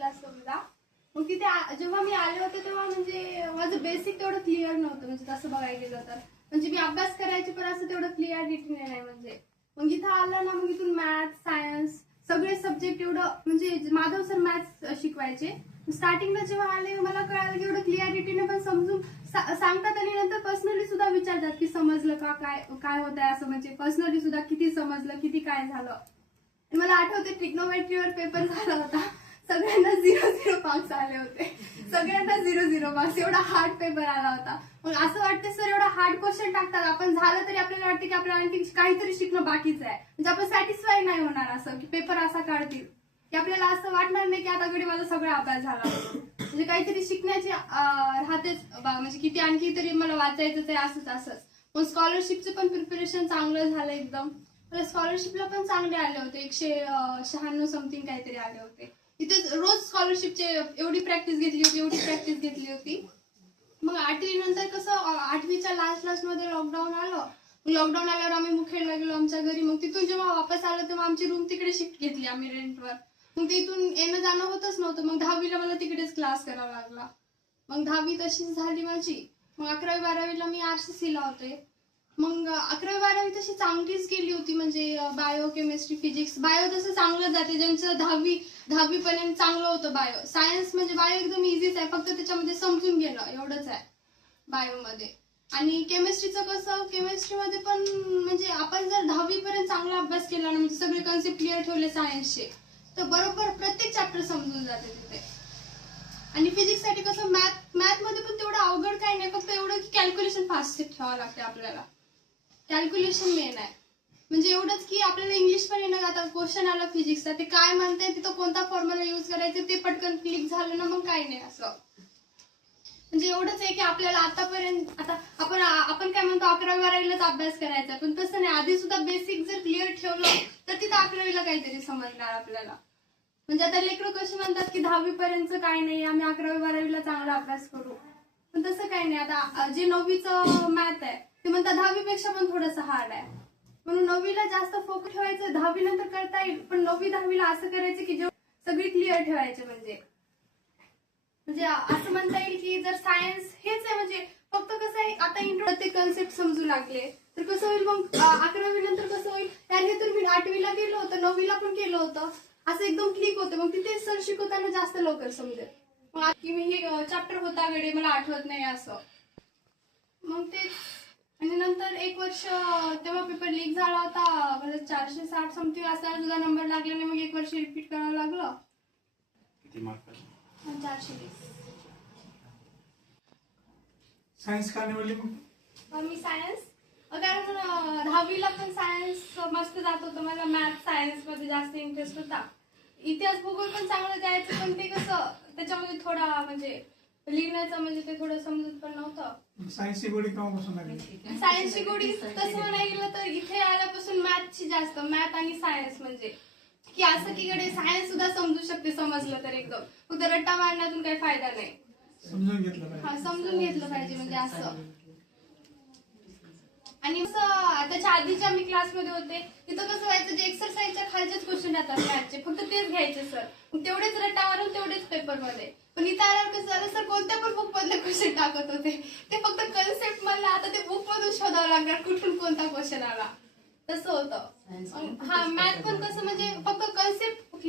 Class समजा. मग तिथे जेव्हा मी आले होते तेव्हा म्हणजे माझं बेसिक तेवढं क्लिअर नव्हतं, म्हणजे तसं बघायला गेलं तर. म्हणजे मी अभ्यास करायचे पण असं तेवढं क्लिअरिटीने नाही. म्हणजे मग इथं आलं ना, मग इथून मॅथ सायन्स सगळे सब्जेक्ट एवढं म्हणजे माधव सर मॅथ्स शिकवायचे. स्टार्टिंगला जेव्हा आले मला कळालं की एवढं क्लिअरिटीने पण समजून सांगतात आणि नंतर पर्सनली सुद्धा विचारतात की समजलं का, काय काय होत आहे असं. म्हणजे पर्सनली सुद्धा किती समजलं, किती काय झालं. मला आठवते ट्रिग्नोमेट्रीवर पेपर झाला होता, सगळ्यांना 0-0 मार्क्स आले होते. सगळ्यांना 0-0 मार्क्स, एवढा हार्ड पेपर आला होता. मग असं वाटतं सर एवढा हार्ड क्वेश्चन टाकतात, आपण झालं तरी आपल्याला वाटतं की आपल्याला आणखी काहीतरी शिकणं बाकीचं आहे. म्हणजे आपण सॅटिस्फाय नाही होणार असं की पेपर असा काढतील की आपल्याला असं वाटणार नाही की आता घडी माझा सगळा अभ्यास झाला. म्हणजे काहीतरी शिकण्याची राहतेच, म्हणजे किती आणखी तरी मला वाचायचं ते असंच. मग स्कॉलरशिपचं पण प्रिपरेशन चांगलं झालं एकदम. मला स्कॉलरशिपला पण चांगले आले होते, 196 समथिंग काहीतरी आले होते. इथे रोज स्कॉलरशिपचे एवढी प्रॅक्टिस घेतली होती. मग 8वी नंतर कसं 8वीच्या लास्ट मध्ये लॉकडाऊन आलं. लॉकडाऊन आल्यावर आम्ही मुखेडला गेलो आमच्या घरी. मग तिथून जेव्हा वापस आलो तेव्हा आमची रूम तिकडे शिफ्ट घेतली आम्ही रेंटवर. मग तिथून येणं जाणं होतच नव्हतं. मग 10वीला मला तिकडेच क्लास करावा लागला. मग 10वी तशीच झाली माझी. मग 11वी 12वीला मी RCC ला होते. मग 11वी 12वी तशी चांगलीच गेली होती. म्हणजे बायो केमिस्ट्री फिजिक्स, बायो तसं चांगलं जाते ज्यांचं 10वी पर्यंत चांगलं होतं बायो. सायन्स म्हणजे बायो एकदम इझीच आहे, फक्त त्याच्यामध्ये समजून घेणं एवढंच आहे बायोमध्ये. आणि केमिस्ट्रीचं कसं, केमिस्ट्रीमध्ये पण म्हणजे आपण जर 10वी पर्यंत चांगला अभ्यास केला ना, म्हणजे सगळे कन्सेप्ट क्लिअर ठेवले सायन्सचे, तर बरोबर प्रत्येक चॅप्टर समजून जाते तिथे. आणि फिजिक्स साठी कसं मॅथ मध्ये पण तेवढं अवघड काही नाही, फक्त एवढं की कॅल्क्युलेशन फास्ट ठेवावं लागते आपल्याला. कॅल्क्युलेशन मेन आहे. म्हणजे एवढंच की आपल्याला इंग्लिश पण येणं, आता क्वेश्चन आला फिजिक्सचा, ते काय म्हणते तिथं कोणता फॉर्म्युला यूज करायचं ते पटकन क्लिक झालं ना, मग काही नाही असं. म्हणजे एवढंच आहे की आपल्याला आतापर्यंत, आता आपण काय म्हणतो 11वी 12वीलाच अभ्यास करायचा, पण तसं नाही. आधी सुद्धा बेसिक जर क्लिअर ठेवलं तर तिथं 11वीला काहीतरी समजणार आपल्याला. म्हणजे आता लेकरं कशी म्हणतात की 10वी पर्यंत काही नाही, आम्ही 11वी 12वीला चांगला अभ्यास करू, पण तसं काही नाही. आता जे 9वीचं मॅथ आहे ते म्हणतात 10वी पेक्षा पण थोडंसं हार्ड आहे, म्हणून 9वीला जास्त फोकस ठेवायचं. 10वी नंतर करता येईल, पण 9वी 10वीला असं करायचं की जे सगळी क्लिअर ठेवायचे. म्हणजे असं म्हणता येईल की जर सायन्स हेच आहे, म्हणजे फक्त कसं आहे आता इंट्रो कन्सेप्ट समजू लागले तर कसं होईल. मग 11वी नंतर कसं होईल, त्याने तर मी 8वीला केलं होतं, 9वीला पण केलं होतं, असं एकदम क्लिक होतं. मग तिथे सर शिकवताना जास्त लवकर समजेल. मग की मी हे चॅप्टर होता गडे मला आठवत नाही असं. मग तेच. आणि नंतर 1 वर्ष तेव्हा पेपर लीक झाला होता, म्हणजे 460 समथिंग असताना सुद्धा नंबर लागला नाही. मग 1 वर्ष रिपीट करावं लागलं. किती मार्क? 420. सायन्स का निवडली मग? मी सायन्स कारण 10वीला पण सायन्स मस्त जात होतं. मला मॅथ सायन्स मध्ये जास्त इंटरेस्ट होता. इतिहास भूगोल पण चांगलं जायचं, पण ते कसं त्याच्यामध्ये थोडा म्हणजे लिहिण्याचं म्हणजे ते थोडं समजत पण नव्हतं. सायन्सची गोडी केव्हापासून लागली? सायन्सची गोडी तसं म्हणायला गेलं तर इथे आल्यापासून मॅथची जास्त, मॅथ आणि सायन्स. म्हणजे की असं की कडे सायन्स सुद्धा समजू शकते समजलं तर एकदम, फक्त रट्टा मारण्यातून काही फायदा नाही. समजून घेतलं पाहिजे. हा, समजून घेतलं पाहिजे म्हणजे असं. आणि त्याच्या आधीच्या मी क्लासमध्ये होते तिथं कसं व्हायचं, जे एक्सरसाइजच्या खालचेच क्वेश्चन येतात मॅथचे, फक्त तेच घ्यायचे सर. मग तेवढेच रट्टा मारून तेवढेच पेपरमध्ये. पण इथं आल्यावर कसं झालं, सर कोणत्या पण बुक मधले क्वेश्चन टाकत होते, ते फक्त कन्सेप्ट मधला. आता ते बुक मधून शोधावं लागणार कुठून कोणता क्वेश्चन आला, तसं होतं. हा, मॅथ पण कसं म्हणजे फक्त कन्सेप्ट